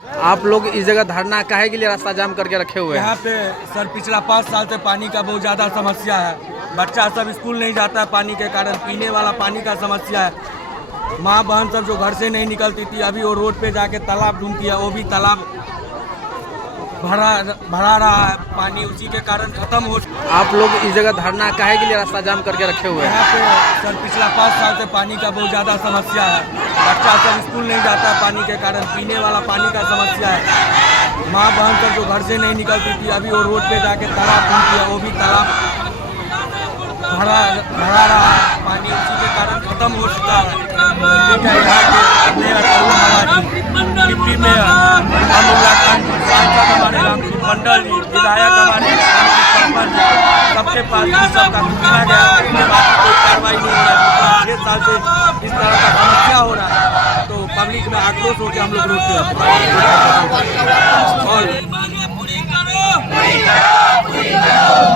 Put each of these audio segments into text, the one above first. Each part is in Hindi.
आप लोग इस जगह धरना काहे के लिए रास्ता जाम करके रखे हुए हैं? यहाँ पे सर पिछला 5 साल से पानी का बहुत ज़्यादा समस्या है। बच्चा सब स्कूल नहीं जाता है पानी के कारण, पीने वाला पानी का समस्या है। माँ बहन सब जो घर से नहीं निकलती थी, अभी वो रोड पे जाके तालाब ढूंढती है, वो भी तालाब भरा रहा है, पानी उसी के कारण खत्म हो। आप लोग इस जगह धरना काहे के लिए रास्ता जाम करके रखे हुए हैं? यहाँ पे सर पिछला 5 साल से पानी का बहुत ज़्यादा समस्या है। बच्चा सब स्कूल नहीं जाता है पानी के कारण, पीने वाला पानी का समस्या है। माँ बहन सब जो घर से नहीं निकलती थी, अभी वो रोड पे जाके तालाब ढूंढती है, वो भी तालाब भरा रहा है, पानी उसी के कारण खत्म हो चुका है। डिप्टी मेयर हम उत्तराखंड सांसद हमारे रामकृष्ण मंडल जी, विधायक हमारे सबके पास भी सबका पूछा गया, बाकी कोई कार्रवाई नहीं हो रहा है। 6 साल से इस तरह का समस्या हो रहा है, तो पब्लिक में आक्रोश होकर हम लोग रोकते हैं।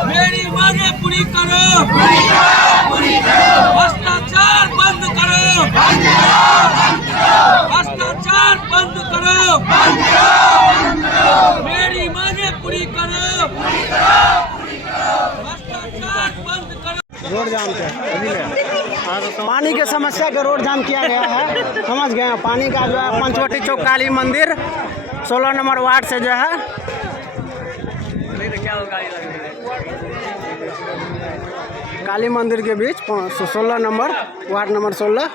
मेरी मांगे पूरी करो, भ्रष्टाचार बंद करो, भ्रष्टाचार बंद करो, मेरी मांगे पूरी करो, भ्रष्टाचार बंद करो। रोड जाम के पानी के समस्या का रोड जाम किया गया है। समझ गए हैं? पानी का जो है पंचवटी चौक काली मंदिर 16 नंबर वार्ड से जो है काली मंदिर के बीच 16 नंबर वार्ड नंबर 16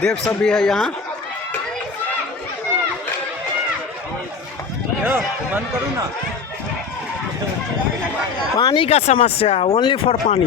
देव सब भी है यहाँ। बंद करूँ ना, पानी का समस्या ओनली फॉर पानी।